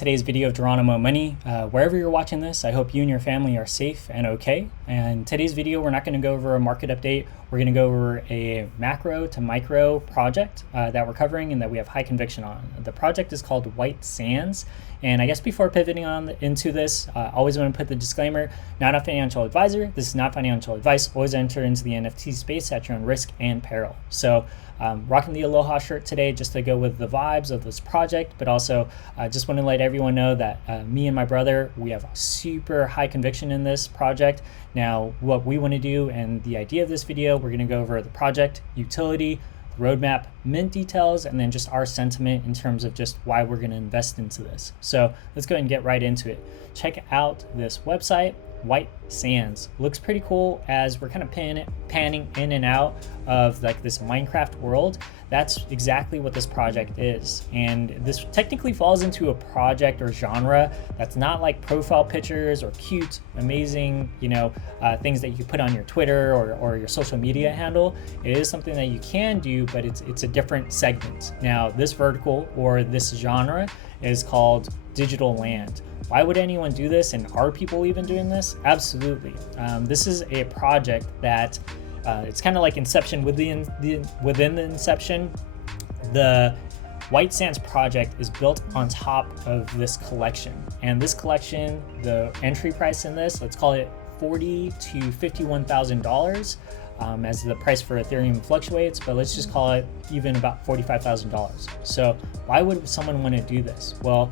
today's video of GeroniMOmoney. Wherever you're watching this, I hope you and your family are safe and okay. And today's video, we're not going to go over a market update. We're going to go over a macro to micro project that we're covering and that we have high conviction on. The project is called White Sands. And I guess before pivoting on into this, always want to put the disclaimer, not a financial advisor. This is not financial advice. Always enter into the NFT space at your own risk and peril. So rocking the Aloha shirt today just to go with the vibes of this project, but also just want to let everyone know that me and my brother, we have super high conviction in this project. Now, what we want to do and the idea of this video, we're going to go over the project, utility, roadmap, mint details, and then just our sentiment in terms of just why we're going to invest into this. So let's go ahead and get right into it. Check out this website, White Sands. Looks pretty cool as we're kind of panning in and out of like this Minecraft world. That's exactly what this project is. And this technically falls into a project or genre that's not like profile pictures or cute, amazing, things that you put on your Twitter or your social media handle. It is something that you can do, but it's a different segment. Now, this vertical or this genre is called digital land. Why would anyone do this? And are people even doing this? Absolutely. This is a project that it's kind of like Inception within the Inception. The White Sands project is built on top of this collection. And this collection, the entry price in this, let's call it $40,000 to $51,000. As the price for Ethereum fluctuates, but let's just call it even about $45,000. So why would someone want to do this? Well,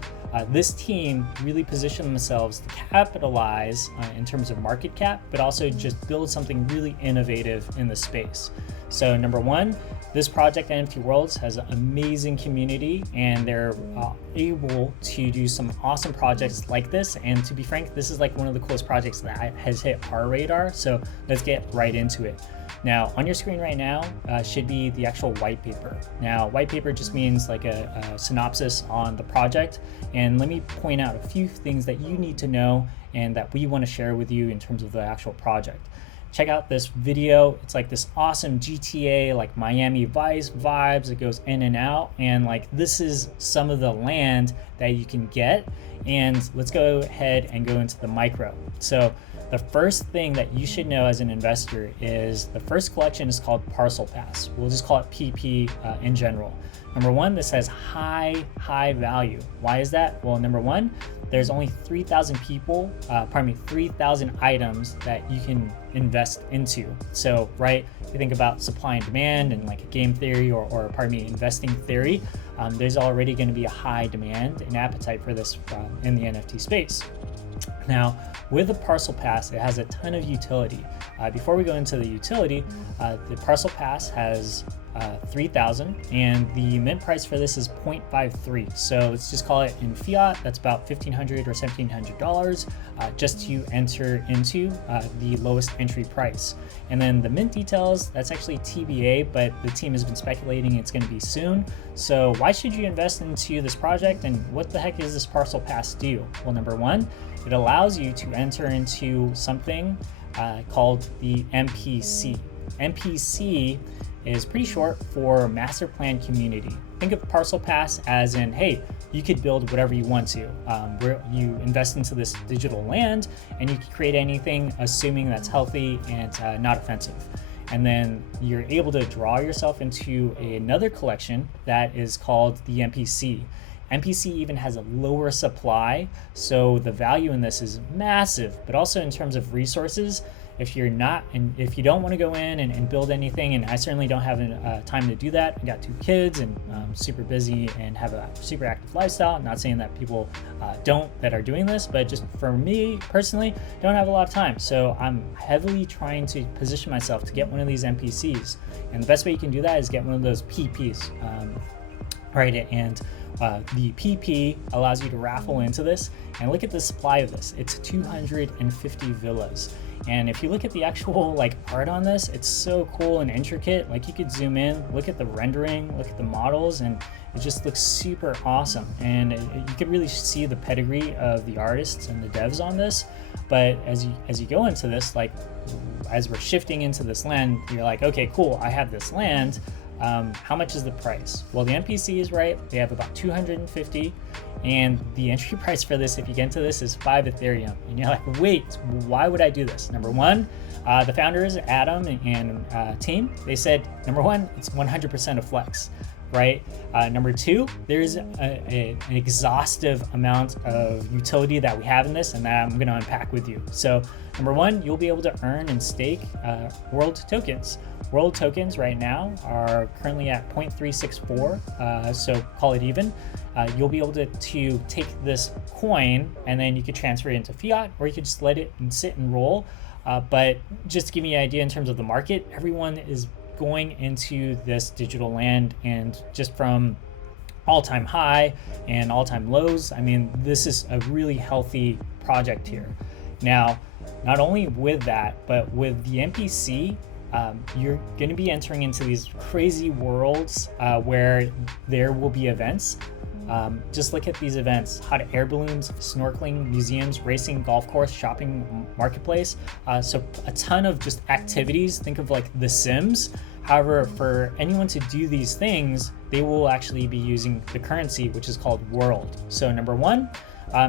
this team really positioned themselves to capitalize in terms of market cap, but also just build something really innovative in the space. So number one, this project, NFT Worlds, has an amazing community, and they're able to do some awesome projects like this. And to be frank, this is like one of the coolest projects that has hit our radar. So let's get right into it. Now, on your screen right now should be the actual white paper. Now, white paper just means like a synopsis on the project. And let me point out a few things that you need to know and that we want to share with you in terms of the actual project. Check out this video. It's like this awesome GTA, like Miami Vice vibes. It goes in and out. And like, this is some of the land that you can get. And let's go ahead and go into the micro. So the first thing that you should know as an investor is the first collection is called Parcel Pass. We'll just call it PP in general. Number one, this has high value. Why is that? Well, number one, there's only 3,000 people, 3,000 items that you can invest into. So, right, you think about supply and demand and like a game theory or investing theory, there's already going to be a high demand and appetite for this in the NFT space. Now, with the Parcel Pass, it has a ton of utility. Before we go into the utility, the Parcel Pass has 3,000, and the mint price for this is 0.53. So let's just call it in fiat. That's about $1,500 or $1,700 just to enter into the lowest entry price. And then the mint details, that's actually TBA, but the team has been speculating it's going to be soon. So why should you invest into this project, and what the heck is this Parcel Pass do? Well, number one, it allows you to enter into something called the MPC. MPC is pretty short for Master Plan Community. Think of Parcel Pass as in, hey, you could build whatever you want to. Where you invest into this digital land and you can create anything, assuming that's healthy and not offensive. And then you're able to draw yourself into another collection that is called the MPC. MPC even has a lower supply, so the value in this is massive, but also in terms of resources, if you don't want to go in and build anything, and I certainly don't have time to do that. I got 2 kids and I'm super busy and have a super active lifestyle. I'm not saying that people that are doing this, but just for me personally, don't have a lot of time. So I'm heavily trying to position myself to get one of these MPCs. And the best way you can do that is get one of those PPs. Right, and the PP allows you to raffle into this, and look at the supply of this. It's 250 villas. And if you look at the actual like art on this, it's so cool and intricate. Like, you could zoom in, look at the rendering, look at the models, and it just looks super awesome. And you could really see the pedigree of the artists and the devs on this. But as you go into this, like as we're shifting into this land, you're like, okay, cool, I have this land. How much is the price? Well, the NPC is right. They have about 250, And the entry price for this, if you get into this, is 5 Ethereum. And you're like, wait, why would I do this? Number one, the founders, Adam and team, they said, number one, it's 100% a flex, right? Number two, there's an exhaustive amount of utility that we have in this and that I'm going to unpack with you. So number one, you'll be able to earn and stake world tokens. World tokens right now are currently at 0.364, so call it even. You'll be able to take this coin and then you could transfer it into fiat, or you could just let it and sit and roll. But just to give you an idea in terms of the market, everyone is going into this digital land, and just from all-time high and all-time lows, I mean, this is a really healthy project here. Now, not only with that, but with the MPC, you're going to be entering into these crazy worlds where there will be events. Just look at these events: hot air balloons, snorkeling, museums, racing, golf course, shopping, marketplace. So a ton of just activities. Think of like The Sims. However, for anyone to do these things, they will actually be using the currency, which is called World. So number one,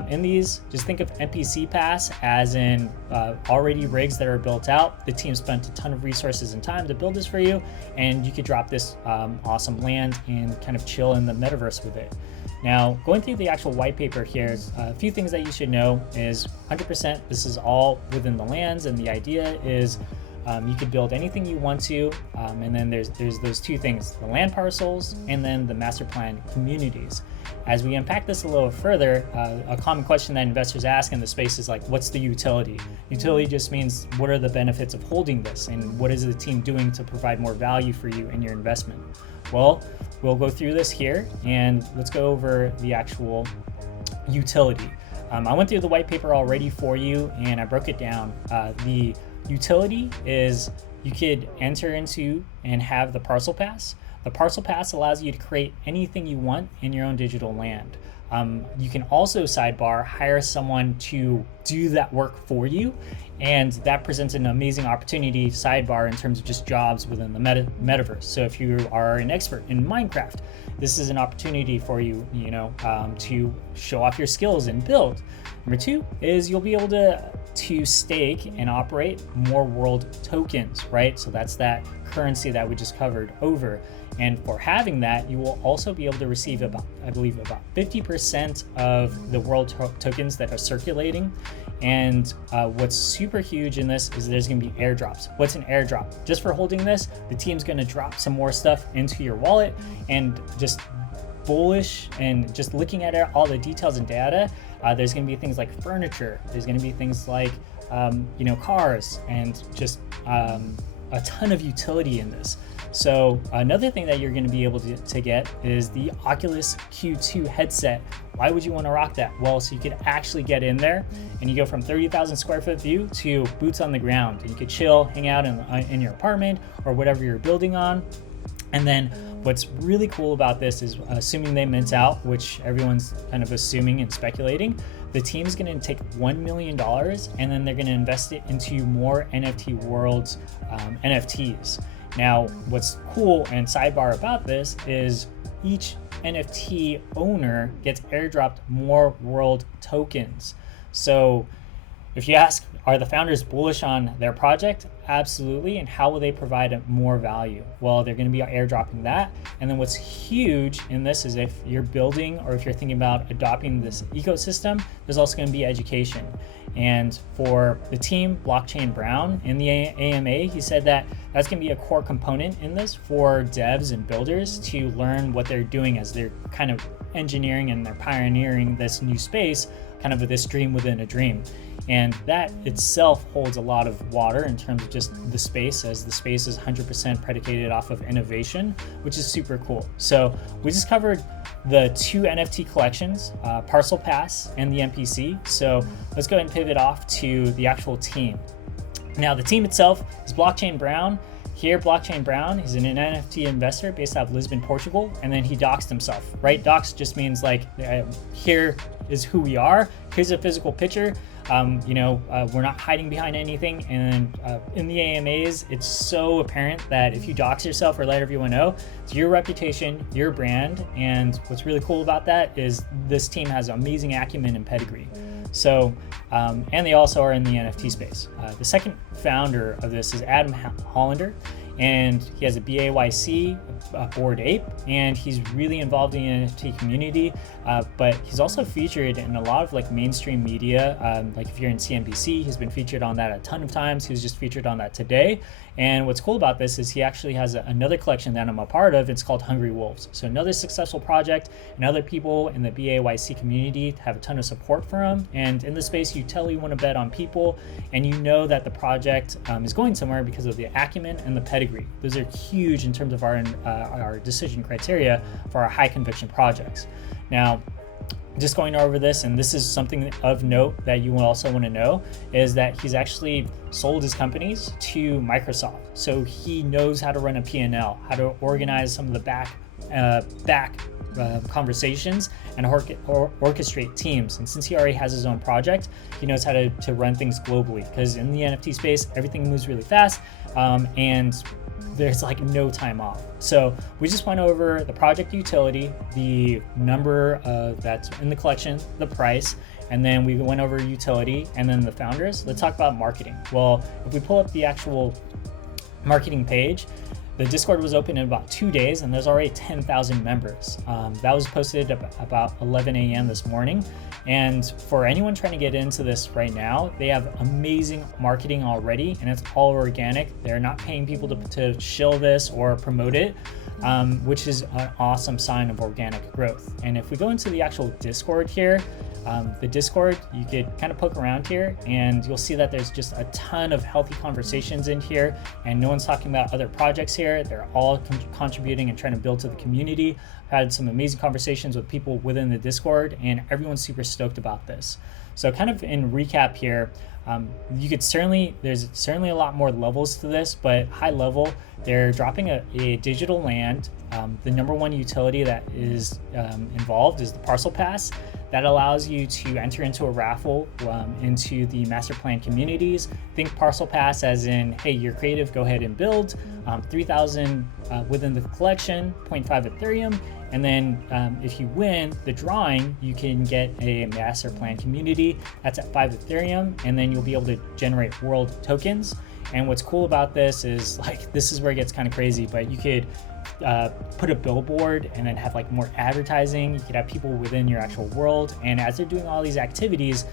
in these, just think of NPC Pass as in already rigs that are built out. The team spent a ton of resources and time to build this for you, and you could drop this awesome land and kind of chill in the metaverse with it. Now, going through the actual white paper here, a few things that you should know is 100% this is all within the lands, and the idea is you could build anything you want to, and then there's those two things: the land parcels and then the master plan communities. As we unpack this a little further, a common question that investors ask in the space is like, what's the utility? Utility just means what are the benefits of holding this, and what is the team doing to provide more value for you in your investment? Well, we'll go through this here, and let's go over the actual utility. I went through the white paper already for you, and I broke it down. The utility is you could enter into and have the Parcel Pass. The Parcel Pass allows you to create anything you want in your own digital land. You can also, sidebar, hire someone to do that work for you, and that presents an amazing opportunity, sidebar, in terms of just jobs within the metaverse. So if you are an expert in Minecraft, this is an opportunity for you, to show off your skills and build. Number two is you'll be able to stake and operate more world tokens, right? So that's that currency that we just covered over. And for having that, you will also be able to receive about 50% of the world tokens that are circulating. And what's super huge in this is there's going to be airdrops. What's an airdrop? Just for holding this, the team's going to drop some more stuff into your wallet, and just bullish and just looking at all the details and data, there's going to be things like furniture. There's going to be things like cars, and just a ton of utility in this. So another thing that you're going to be able to get is the Oculus Q2 headset. Why would you want to rock that? Well, so you could actually get in there and you go from 30,000 square foot view to boots on the ground, and you could chill, hang out in your apartment or whatever you're building on. And then what's really cool about this is, assuming they mint out, which everyone's kind of assuming and speculating, the team's going to take $1 million and then they're going to invest it into more NFT Worlds NFTs. Now, what's cool and sidebar about this is each NFT owner gets airdropped more world tokens. So if you ask, are the founders bullish on their project? Absolutely. And how will they provide more value? Well, they're going to be airdropping that. And then what's huge in this is if you're building, or if you're thinking about adopting this ecosystem, there's also going to be education. And for the team, Blockchain Brown, in the AMA, he said that that's going to be a core component in this for devs and builders to learn what they're doing as they're kind of engineering and they're pioneering this new space, kind of this dream within a dream. And that itself holds a lot of water in terms of just the space, as the space is 100% predicated off of innovation, which is super cool. So we just covered the two NFT collections, Parcel Pass and the MPC. So let's go ahead and pivot off to the actual team. Now, the team itself is Blockchain Brown. Here, Blockchain Brown is an NFT investor based out of Lisbon, Portugal, and then he doxed himself, right? Dox just means like, here is who we are. Here's a physical picture. we're not hiding behind anything. And in the AMAs, it's so apparent that if you dox yourself or let everyone know, it's your reputation, your brand. And what's really cool about that is this team has amazing acumen and pedigree. So, and they also are in the NFT space. The second founder of this is Adam Hollander, and he has a BAYC, Bored Ape, and he's really involved in the NFT community, but he's also featured in a lot of like mainstream media. Like if you're in CNBC, he's been featured on that a ton of times. He was just featured on that today. And what's cool about this is he actually has another collection that I'm a part of. It's called Hungry Wolves. So another successful project, and other people in the BAYC community have a ton of support for him. And in the space, you tell you want to bet on people, and you know that the project is going somewhere because of the acumen and the pedigree. Those are huge in terms of our decision criteria for our high conviction projects. Now, just going over this, and this is something of note that you will also want to know, is that he's actually sold his companies to Microsoft. So he knows how to run a P&L, how to organize some of the back conversations and orchestrate teams. And since he already has his own project, he knows how to run things globally, because in the NFT space, everything moves really fast, and there's like no time off. So we just went over the project utility, the number that's in the collection, the price, and then we went over utility and then the founders. Let's talk about marketing. Well, if we pull up the actual marketing page, the Discord was open in about 2 days, and there's already 10,000 members. That was posted about 11 a.m. this morning. And for anyone trying to get into this right now, they have amazing marketing already, and it's all organic. They're not paying people to shill this or promote it, which is an awesome sign of organic growth. And if we go into the actual Discord here, the Discord, you could kind of poke around here and you'll see that there's just a ton of healthy conversations in here, and no one's talking about other projects here. They're all contributing and trying to build to the community. I've had some amazing conversations with people within the Discord, and everyone's super stoked about this. So kind of in recap here, there's certainly a lot more levels to this, but high level, they're dropping a digital land. The number one utility that is involved is the Parcel Pass. That allows you to enter into a raffle into the master plan communities. Think Parcel Pass as in, hey, you're creative, go ahead and build. 3,000 within the collection, 0.5 Ethereum. And then if you win the drawing, you can get a master plan community. That's at 5 Ethereum. And then you'll be able to generate world tokens. And what's cool about this is, like, this is where it gets kind of crazy, but you could put a billboard and then have like more advertising. You could have people within your actual world, and as they're doing all these activities,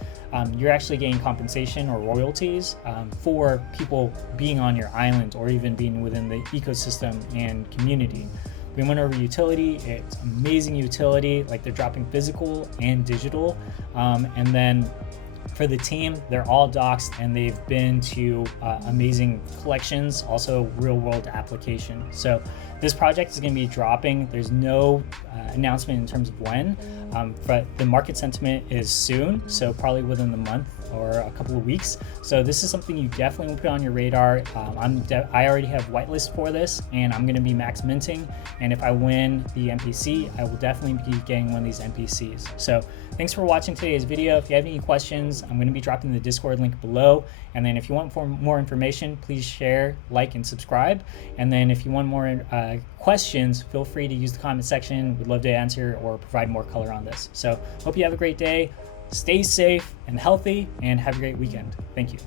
you're actually getting compensation or royalties for people being on your island or even being within the ecosystem and community. We went over utility. It's amazing utility, like they're dropping physical and digital, and then for the team, they're all doxed, and they've been to amazing collections, also real world application. So this project is going to be dropping. There's no announcement in terms of when, but the market sentiment is soon, so probably within the month or a couple of weeks. So this is something you definitely will put on your radar. I already have whitelist for this, and I'm going to be max minting. And if I win the NPC, I will definitely be getting one of these NPCs. So thanks for watching today's video. If you have any questions, I'm going to be dropping the Discord link below. And then if you want more information, please share, like, and subscribe. And then if you want more questions, feel free to use the comment section. We'd love to answer or provide more color on this. So hope you have a great day. Stay safe and healthy, and have a great weekend. Thank you.